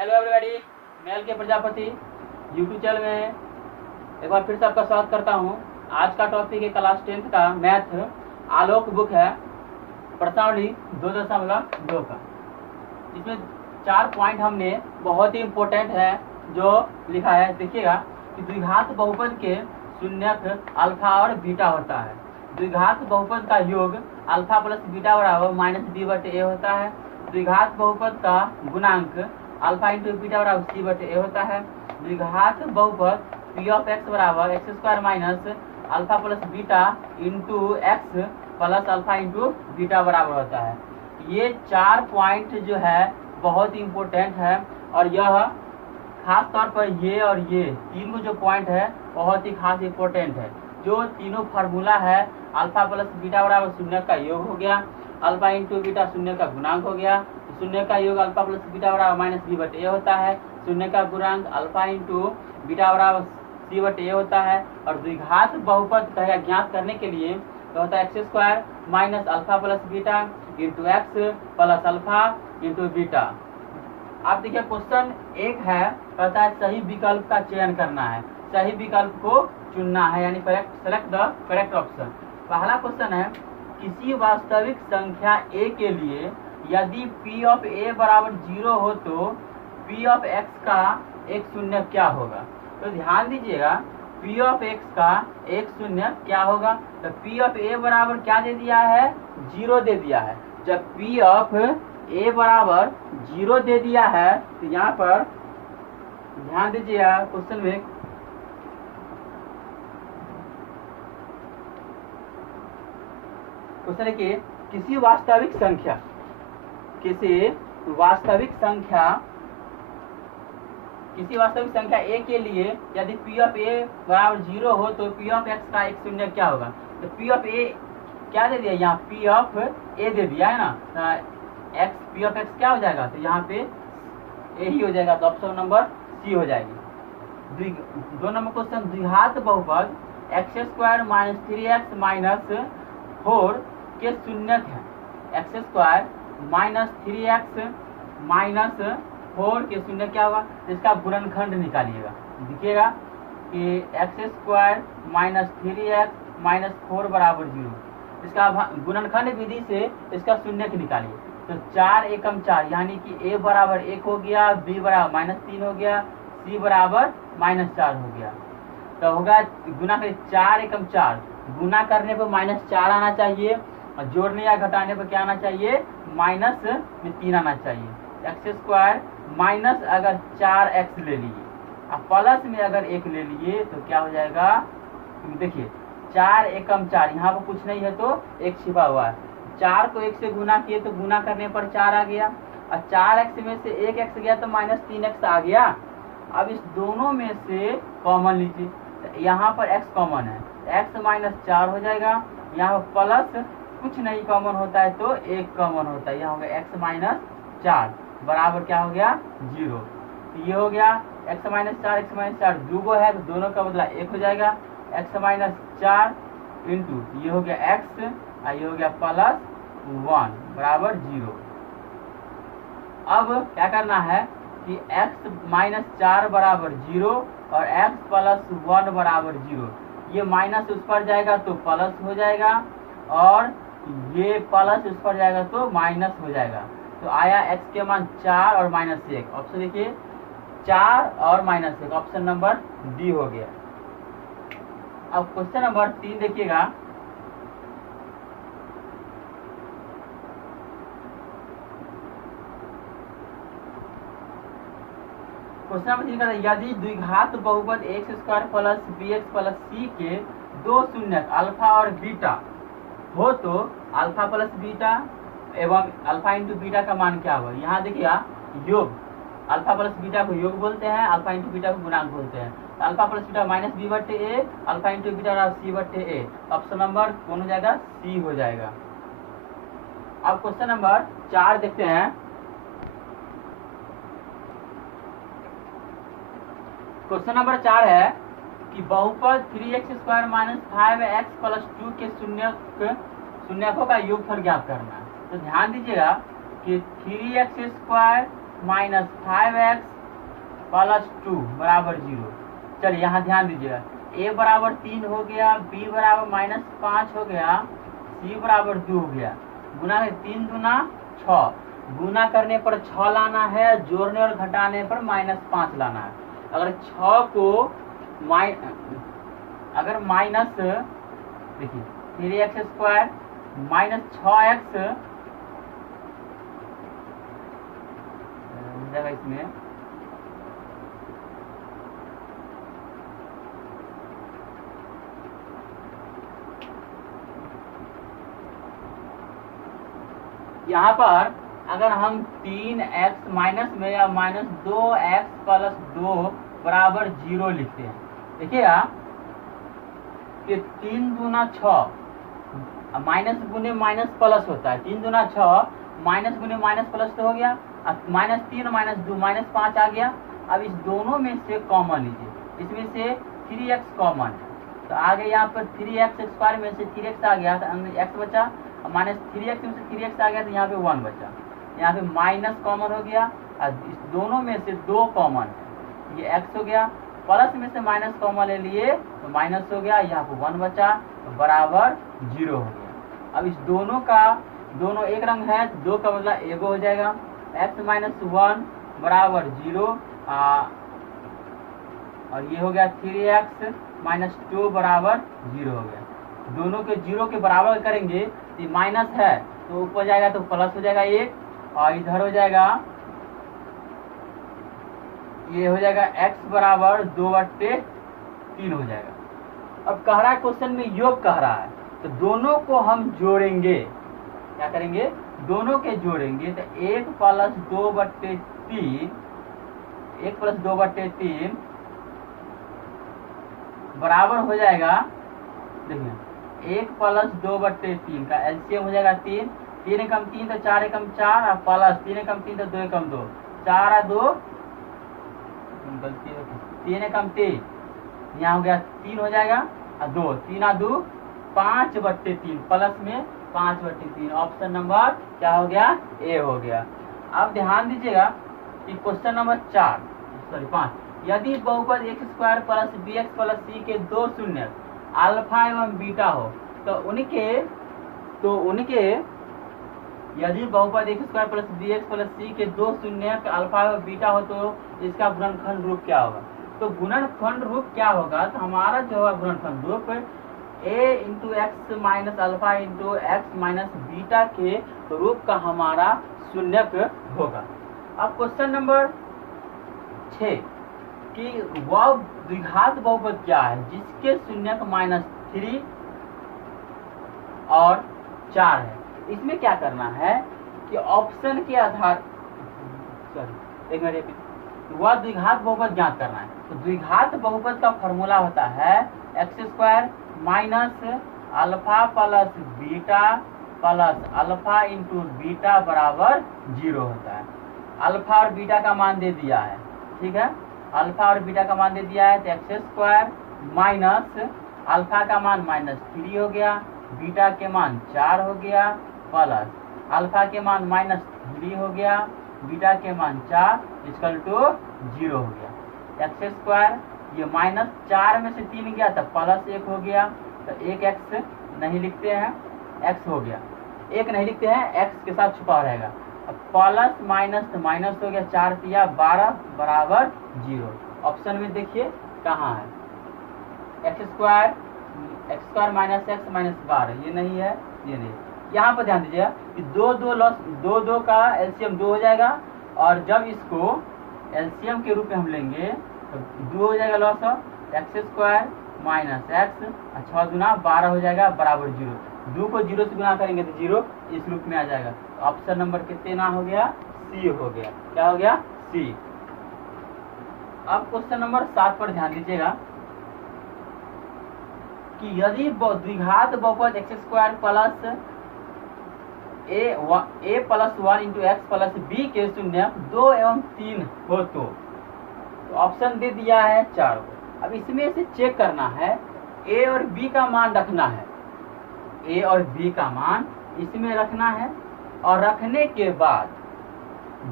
Hello everybody, मैं L के Prajapati YouTube channel में एक बार फिर से आपका स्वागत करता हूं। आज का टॉपिक है क्लास 10th का मैथ आलोक बुक है प्रश्नावली 2.2 का। इसमें 4 पॉइंट हमने बहुत ही इम्पोर्टेंट है जो लिखा है। देखिएगा कि द्विघात बहुपद के शून्यक अल्फा और बीटा होता है। द्विघात बहुपद का योग अल्फा प्लस बीटा बराबर -b/a होता है। द्विघात बहुपद का गुणांक अल्फा इंटू बीटा बराबर c/a होता है। द्विघात बहुपद p ऑफ x बराबर x² minus alpha plus beta into x plus alpha into beta बराबर होता है। ये 4 पॉइंट जो है बहुत ही इम्पोर्टेंट है और यह खास तौर पर ये और ये तीनों जो पॉइंट है बहुत ही खास इम्पोर्टेंट है। जो तीनों फार्मूला है अल्फा प्लस बीटा बराबर शून्य का योग हो गया, अल्फा इंटू बीटा शून्य का गुणांक हो गया, शून्य का योग अल्फा प्लस बीटा बराबर -b/a होता है, शून्य का गुणांक अल्फा इंटू बीटा बराबर c/a होता है। और द्विघात बहुपद का ज्ञात करने के लिए तो होता है x² minus alpha plus beta into x plus alpha into beta. आप देखिए क्वेश्चन 1 है, कहता है सही विकल्प का चयन करना है, सही विकल्प को चुनना है, यानी सेलेक्ट द करेक्ट ऑप्शन। पहला क्वेश्चन है किसी वास्तविक संख्या a के लिए यदि p ऑफ a बराबर 0 हो तो p ऑफ x का एक शून्य क्या होगा। तो ध्यान दीजिएगा p ऑफ x का एक शून्य क्या होगा। तो p ऑफ a बराबर क्या दे दिया है, 0 दे दिया है। जब p ऑफ a बराबर 0 दे दिया है तो यहाँ पर ध्यान दीजिएगा क्वेश्चन में क्वेश्चन है कि किसी वास्तविक संख्या a के लिए यदि p ऑफ a बराबर 0 हो तो p ऑफ x का एक शून्य क्या होगा। तो p ऑफ a क्या दे दिया, यहाँ p ऑफ a दे दिया है ना, p ऑफ x क्या हो जाएगा, तो यहाँ पे a ही हो जाएगा, तो ऑप्शन नंबर C हो जाएगी। 2 नंबर क्वेश्चन द्विघात बहुपद x² माइनस 3x माइनस 4 के शून्यक है। x² माइनस 3x माइनस 4 के शून्य क्या होगा, इसका गुणनखंड निकालिएगा। देखिएगा कि x² माइनस 3x माइनस 4 बराबर 0, इसका गुणनखंड विधि से इसका शून्यक निकालिए। तो 4 एकम 4 यानी कि a बराबर 1 हो गया, b बराबर -3 हो गया, c बराबर -4 हो गया। तो होगा गुना करें 4 एकम 4, गुना करने पर -4 आना चाहिए और जोड़ने या घटाने पर क्या आना चाहिए, -3 आना चाहिए। x² माइनस अगर 4x ले लिए और प्लस में अगर 1 ले लिए तो क्या हो जाएगा, देखिए 4 एकम 4, यहाँ पर कुछ नहीं है तो 1 छिपा हुआ है। 4 को 1 से गुना किए तो गुना करने पर 4 आ गया और 4x में से 1x गया तो -3x आ गया। अब इस दोनों में से कॉमन लीजिए, यहाँ पर x कॉमन है, x -4 हो जाएगा। यहाँ पर प्लस कुछ नहीं कॉमन होता है तो 1 कॉमन होता है, यहाँ होगा x -4 बराबर क्या हो गया, 0। तो ये हो गया x -4 दो गो है तो दोनों का बदला 1 हो जाएगा, x -4 इंटू ये हो गया x और ये हो गया +1 बराबर 0। अब क्या करना है कि x -4 बराबर 0 और x +1 बराबर 0, ये माइनस उस पर जाएगा तो प्लस हो जाएगा और ये प्लस उस पर जाएगा तो माइनस हो जाएगा। तो आया x के मान 4 और -1, ऑप्शन देखिए 4 और -1, ऑप्शन नंबर डी हो गया। अब क्वेश्चन नंबर 3 देखिएगा, क्वेश्चन नंबर 3 का यदि द्विघात बहुपद x² plus bx plus c के दो शून्यक अल्फा और बीटा हो तो अल्फा प्लस बीटा एवं अल्फा इंटू बीटा का मान क्या होगा। यहाँ देखिए योग, अल्फा प्लस बीटा को योग बोलते हैं, अल्फा इंटू बीटा को गुणांक बोलते हैं। तो alpha plus beta -b/a, alpha into beta c/a, option number कौन हो जाएगा, C हो जाएगा। अब क्वेश्चन नंबर 4 देखते हैं। क्वेश्चन नंबर 4 है कि बहुपद 3x² माइनस 5x प्लस 2 के शून्यकों का योगफल ज्ञात करना है। तो ध्यान दीजिएगा कि 3x² माइनस 5x प्लस 2 बराबर 0। चलिए यहाँ ध्यान दीजिएगा, a बराबर 3 हो गया, b बराबर -5 हो गया, c बराबर 2 हो गया। गुना 3 दूना 6, गुना करने पर 6 लाना है, जोड़ने और घटाने पर -5 लाना है। अगर 6 को अगर माइनस देखिए 3x² माइनस 6x इसमें यहाँ पर अगर हम 3x माइनस में या -2x प्लस 2 बराबर 0 लिखते हैं, देखिएगा कि 3 दूना 6, माइनस गुने माइनस प्लस होता है, 3 दूना 6 माइनस गुने माइनस प्लस तो हो गया, अब -3 -2 -5 आ गया। अब इस दोनों में से कॉमन लीजिए, इसमें से 3x कॉमन है तो आगे यहाँ पर 3x² में से 3x आ गया तो x बचा, -3x में से 3x आ गया तो यहाँ पे 1 बचा। यहाँ पे माइनस कॉमन हो गया और इस दोनों में से 2 कॉमन है, ये x हो गया, प्लस में से माइनस कॉमन ले लिए तो माइनस हो गया, यहाँ पे 1 बचा तो बराबर 0 हो गया। अब इस दोनों एक रंग है, 2 का मतलब एगो हो जाएगा, x - 1 बराबर 0 और ये हो गया 3x - 2 बराबर 0 हो गया। दोनों के 0 के बराबर करेंगे तो माइनस है तो ऊपर जाएगा तो प्लस हो जाएगा 1 और इधर हो जाएगा, ये हो जाएगा x बराबर 2/3 हो जाएगा। अब कह रहा है क्वेश्चन में योग कह रहा है तो दोनों को हम जोड़ेंगे, क्या करेंगे, दोनों के जोड़ेंगे तो 1 + 2/3 बराबर हो जाएगा, देखिए 1 + 2/3 का एलसीएम हो जाएगा 3, 3 एकम 3 तो 4 एकम 4 और प्लस 3 एकम 3 तो 2 एकम 2, 4 और 2 गलती है 3 एकम 3, यहाँ हो गया 3 हो जाएगा और 2, 3 और 2 5/3 प्लस में 5/3। ऑप्शन नंबर क्या हो गया, ए हो गया। अब ध्यान दीजिएगा कि क्वेश्चन नंबर 5, यदि बहुपद x² + bx + c के 2 शून्य अल्फा एवं बीटा हो तो उनके यदि बहुपद x² + bx + c के 2 शून्य अल्फा एवं बीटा हो तो इसका गुणनखंड रूप क्या होगा। तो गुणनखंड रूप क्या होगा, तो हमारा जो है गुणनखंड रूप a × x - alpha × x - beta के रूप का हमारा शून्यक होगा। अब क्वेश्चन नंबर 6 कि वह द्विघात बहुपद क्या है जिसके शून्यक -3 और 4 है। इसमें क्या करना है कि ऑप्शन के आधार वह द्विघात बहुपद ज्ञात करना है। तो द्विघात बहुपद का फॉर्मूला होता है x² - alpha plus beta plus alpha × beta बराबर 0 होता है। अल्फा और बीटा का मान दे दिया है, ठीक है, अल्फा और बीटा का मान दे दिया है तो x² माइनस अल्फा का मान -3 हो गया, बीटा के मान 4 हो गया प्लस अल्फा के मान -3 हो गया, बीटा के मान 4 = 0 हो गया। x² ये -4 में से 3 गया तो +1 हो गया तो 1x नहीं लिखते हैं, x हो गया, 1 नहीं लिखते हैं, x के साथ छुपा रहेगा। अब प्लस माइनस तो माइनस हो गया, 4 × 3 = 12 बराबर 0। ऑप्शन में देखिए कहाँ है, x² - x - 12 ये नहीं है, ये नहीं। यहाँ पर ध्यान दीजिएगा कि 2 का एलसीएम 2 हो जाएगा और जब इसको एलसीएम के रूप में हम लेंगे तो 2 हो जाएगा लॉस ऑफ x² - x 6 गुना 12 हो जाएगा बराबर 0। 2 को 0 से गुना करेंगे तो 0 इस रूप में आ जाएगा। तो ऑप्शन नंबर कितना हो गया, सी हो गया। क्या हो गया, सी। अब क्वेश्चन नंबर 7 पर ध्यान दीजिएगा कि यदि द्विघात बहुपद x² plus a + 1 × x + b के शून्य 2 एवं 3 हो तो ऑप्शन दे दिया है 4 को। अब इसमें से चेक करना है, a और b का मान रखना है, a और b का मान इसमें रखना है और रखने के बाद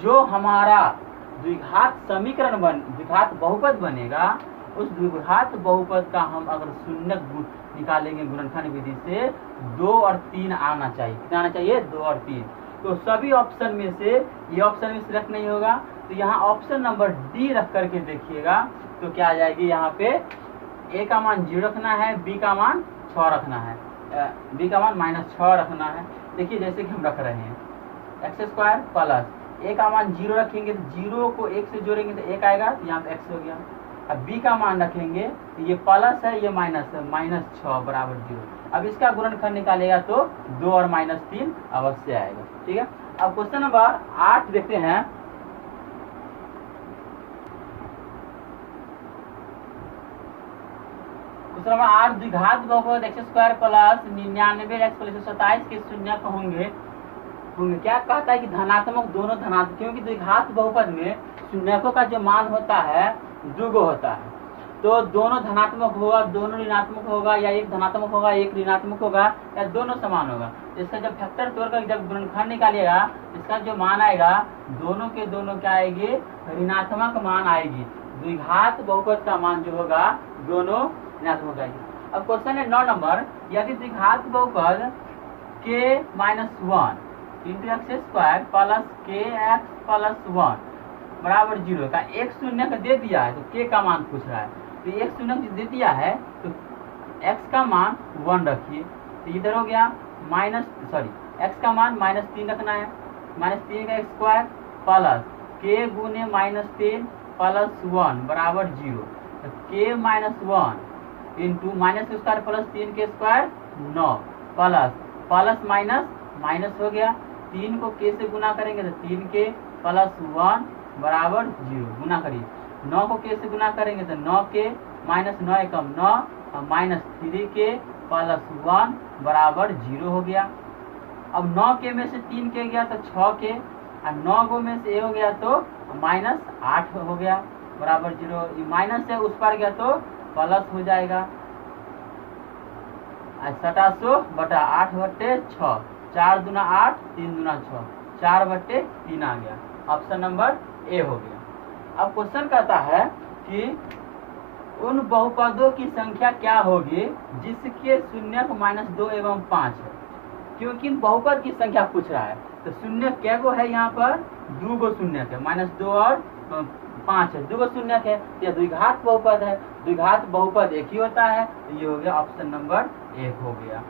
जो हमारा द्विघात समीकरण द्विघात बहुपद बनेगा, उस द्विघात बहुपद का हम अगर शून्यक निकालेंगे गुणनखंड विधि से 2 और 3 आना चाहिए। कितना आना चाहिए? 2 और 3। तो सभी ऑप्शन में से ये ऑप्शन में सिलेक्ट नहीं होगा, तो यहाँ ऑप्शन नंबर डी रख करके देखिएगा तो क्या आ जाएगी, यहाँ पे ए का मान 0 रखना है, बी का मान 6 रखना है, बी का मान -6 रखना है। देखिए जैसे कि हम रख रहे हैं x² प्लस ए का मान 0 रखेंगे तो 0 को 1 से जोड़ेंगे तो 1 आएगा, तो यहाँ पे x हो गया। अब बी का मान रखेंगे तो ये प्लस है, ये माइनस है, -6 बराबर 0। अब इसका गुणनखंड निकालेगा तो 2 और -3 अवश्य आएगा। ठीक है, अब क्वेश्चन नंबर 8 देखते हैं। क्वेश्चन नंबर 8, द्विघात बहुपद x² प्लस 99x प्लस 127 के शून्यक होंगे। क्या कहता है कि धनात्मक दोनों धनात्मक, क्योंकि द्विघात बहुपद में शून्यकों का जो मान होता है दुगो होता है, तो दोनों धनात्मक होगा, दोनों ऋणात्मक होगा, या एक धनात्मक होगा एक ऋणात्मक होगा, या दोनों समान होगा। इसका जब फैक्टर तोड़कर जब गुणनखंड निकालिएगा, इसका जो मान आएगा दोनों के दोनों क्या आएगी, ऋणात्मक मान आएगी। द्विघात बहुपद का मान जो होगा दोनों ऋणात्मक आएगी। अब क्वेश्चन है 9 नंबर, यदि द्विघात बहुपद k-1 into x² plus kx plus 1 बराबर 0 का एक शून्यक दे दिया है, तो k का मान पूछ रहा है, तो एक शून्यक दे दिया है तो x का मान 1 रखिए, तो इधर हो गया x का मान -3 रखना है, -3 का स्क्वायर प्लस k गुने -3 प्लस 1 बराबर 0, तो k -1 इंटू -² प्लस 3 के स्क्वायर 9 प्लस माइनस हो गया, 3 को k से गुना करेंगे तो 3 के प्लस 1 बराबर 0, गुना करिए। 9 को k से गुना करेंगे तो 9 के -9 एकम 9 और -3 के प्लस 1 बराबर 0 हो गया। अब 9 के में से 3 के गया तो 6 के, और 9 को में से ए हो गया तो -8 हो गया बराबर 0। ये माइनस है उस पर गया तो प्लस हो जाएगा। 27/8/6, 4 दूना 8, 3 दूना 6, 4/3 आ गया। ऑप्शन नंबर ए हो गया। अब क्वेश्चन कहता है कि उन बहुपदों की संख्या क्या होगी जिसके शून्यक -2 एवं 5 है, क्योंकि बहुपद की संख्या पूछ रहा है। तो शून्य क्या गो है, यहाँ पर 2 गो शून्यक है, -2 और 5 है, 2 गो शून्यक है, यह द्विघात बहुपद है। द्विघात बहुपद एक ही होता है, तो ये हो गया ऑप्शन नंबर 1 हो गया।